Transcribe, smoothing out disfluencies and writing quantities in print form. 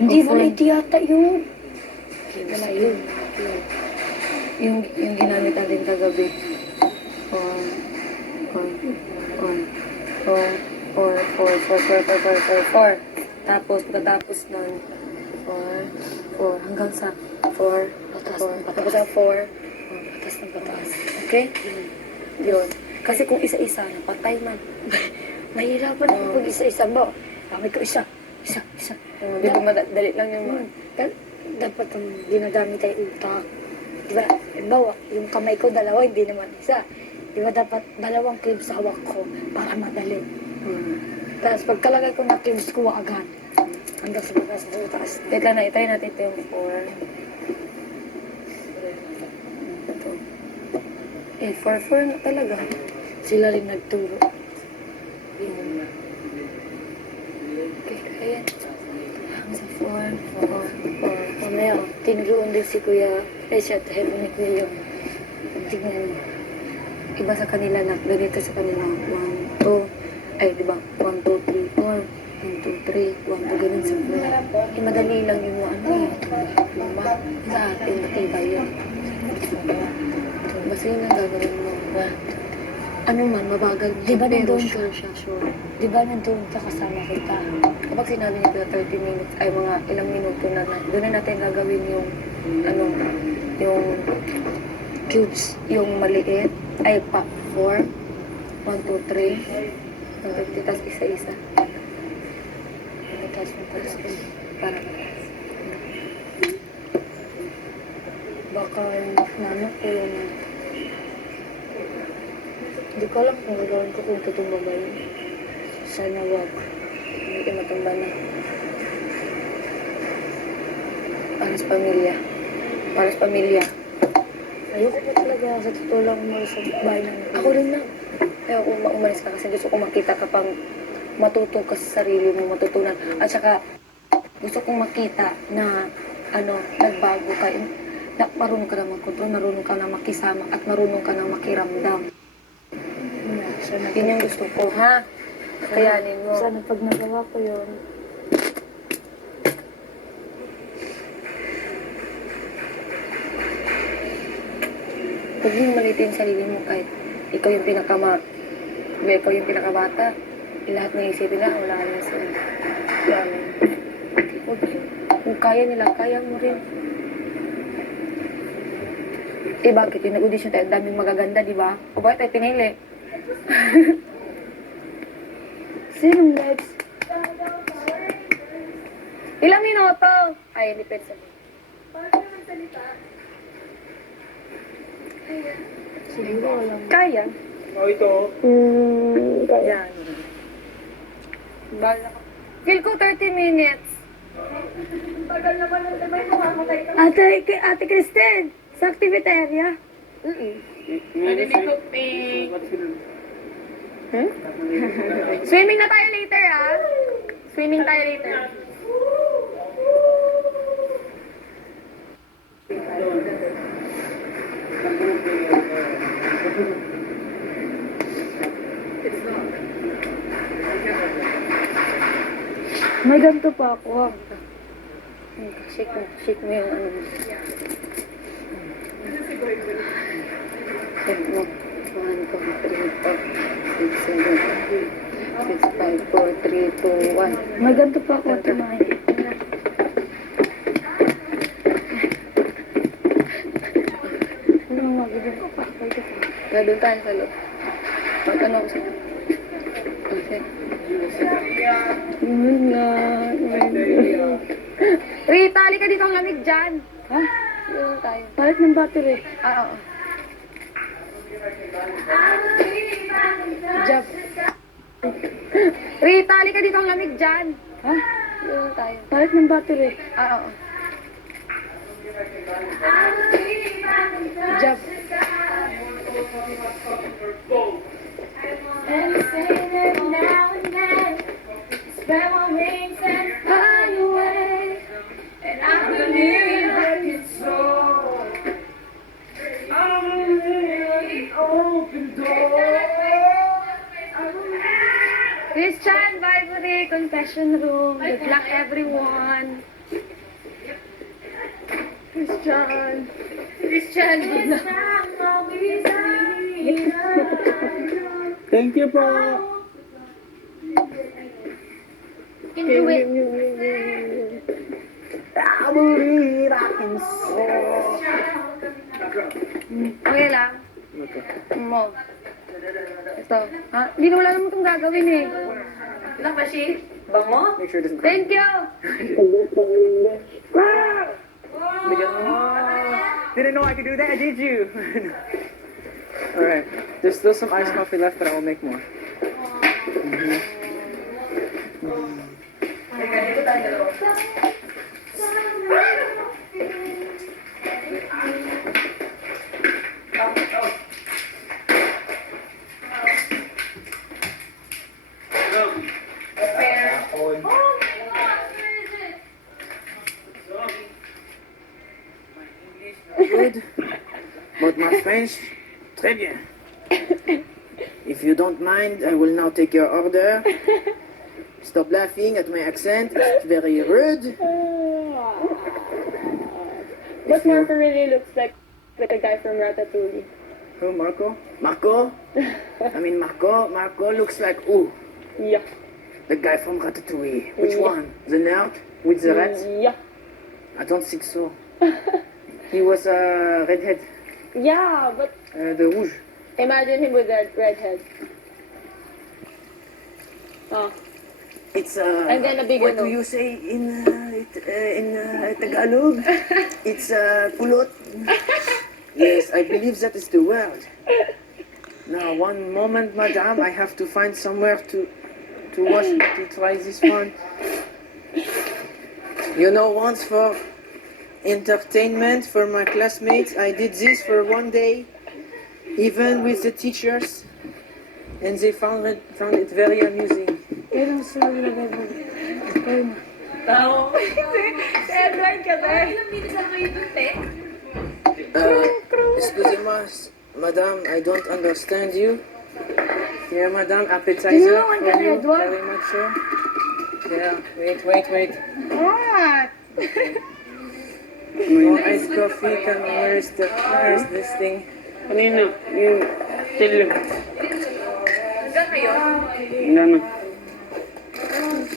Hindi mo na yata yun. Wala yun. Yung ginamit natin kagabi. Four. Tapos, pagkatapos nun, four. Hanggang sa four. Tapos sa four. Patas ng patas. Okay? Yun. Kasi kung isa-isa, napatay man. Mahirapan ako pag isa-isa ba? Kami ko isa. Di ba madali lang yung mga... Dapat ang ginagamit ay utak. Diba? Bawa, yung kamay ko dalawa, hindi naman isa. Diba dapat dalawang cubes sa hawak ko para madali. Tapos pagkalagay ko na cubes ko agad. Hanggang sa taas. Teka na, itry natin ito yung four. Four na talaga. Sila rin nagturo. Okay, ayan. Sa four. Mamaya, tinuruan din si Kuya siya, help ni Kuya yung tignan mo. Iba sa kanila na, ganito sa kanila. 1, 2, ay, di ba? 1, 2, 3, 4. 1, 2, 3, 1, 2, ganun sa four. Madali lang yung ano eh. Luma. Sa atin, matibay yun. Basta yun ang gagawin mo. Ano man, mabagal. Di ba pero nandun sure siya, sure. Di ba nandun ka kasama kita? Kapag sinabi niya na 30 minutes, ay mga ilang minuto na, doon na natin gagawin yung, ano, yung cubes, yung maliit, ay pa, 4, 1, 2, 3, 150, tas isa-isa. Mataas, para mataas. Baka nanak ko yung... Hindi ko alam kung gagawin ko kung tutumba ba yun. Sana wag. Hindi ka matumba na. Para sa pamilya. Para sa pamilya. Ayoko po talaga sa totoo lang umalis sa bahay namin. Ako rin na. Ayaw ko umalis ka kasi gusto ko makita ka pang matuto ka sa sarili mo, matutunan. At saka, gusto kong makita na, ano, nagbago ka. Na marunong ka na magkontrol, marunong ka na makisama, at marunong ka na makiramdam. Sana Yun yung gusto ko, ha? Kayanin mo. Sana pag nagawa ko yun, Huwag mong malitin yung sarili mo kahit ikaw yung ikaw yung pinakabata. Lahat na isipin na, wala ka na sila. Yan. Huwag yun. Kung kaya nila, kaya mo rin. Bakit? Yung nag-audition tayo, ang daming magaganda, di ba? O bakit tayo pinili? sinong next? Ilang minuto? Ay, depende sa mga. Siguro walang... Kaya. Ito. Yan. Bala ka. Feel ko 30 minutes. Ate Kristen, sa activity area? Swimming na tayo later, ah. Swimming tayo later. May ganito pa ako. Shake mo yung ano. Shake mo. 1, 2, 3, 4, 5, 4, 3, 2, 1. May ganito pa ako. Tumahin. Ano nga, gawin ko pa. Doon tayo sa loob. Ano ako sa'yo? Okay. Rita, halika dito, ang lamig dyan. Ha? Doon tayo. Palit ng battery. Oo. Job. Rita, halika dito, ang lamig dyan. Ha? Doon tayo. Palit ng battery. Oo. Job. Fly away, and I believe I can soar. I'm really open door. Christian Bible Confession Room. Good luck, everyone. Christian. Christian, Thank you po. can do it. Okay lang. Mo. Ito. Ha? Hindi na wala naman itong gagawin eh. Wala pa siya? Bango? Make sure this Thank you! Didn't know I could do that, did you? Alright. There's still some iced coffee left, but I will make more. Good. But my French, très bien. If you don't mind, I will now take your order. Stop laughing at my accent. It's very rude. But Marco really looks like a guy from Ratatouille. Who, Marco? Marco? Marco looks like who? Yeah. The guy from Ratatouille. Which one? The nerd with the rat? Yeah. I don't think so. He was a redhead. Yeah, but The rouge. imagine him with that red head. Oh. It's And then a bigger what do nose. you say in Tagalog? It's pulot. Yes, I believe that is the word. Now, one moment, madam. I have to find somewhere to try this one. You know, once for entertainment for my classmates, I did this for one day, even with the teachers, and they found it very amusing. Pero sa nilagay mo. Ayun na. Tao. Edward ka ba? Ilang minutes lang kayo dun, te? Excusez-moi, madame, I don't understand you. Yeah, madame, You appetizer know, for Uncle you. Edward? Very much so. Yeah, wait. What? More iced coffee, where's this thing? Kanina, yung till. Hanggang ngayon? Ano?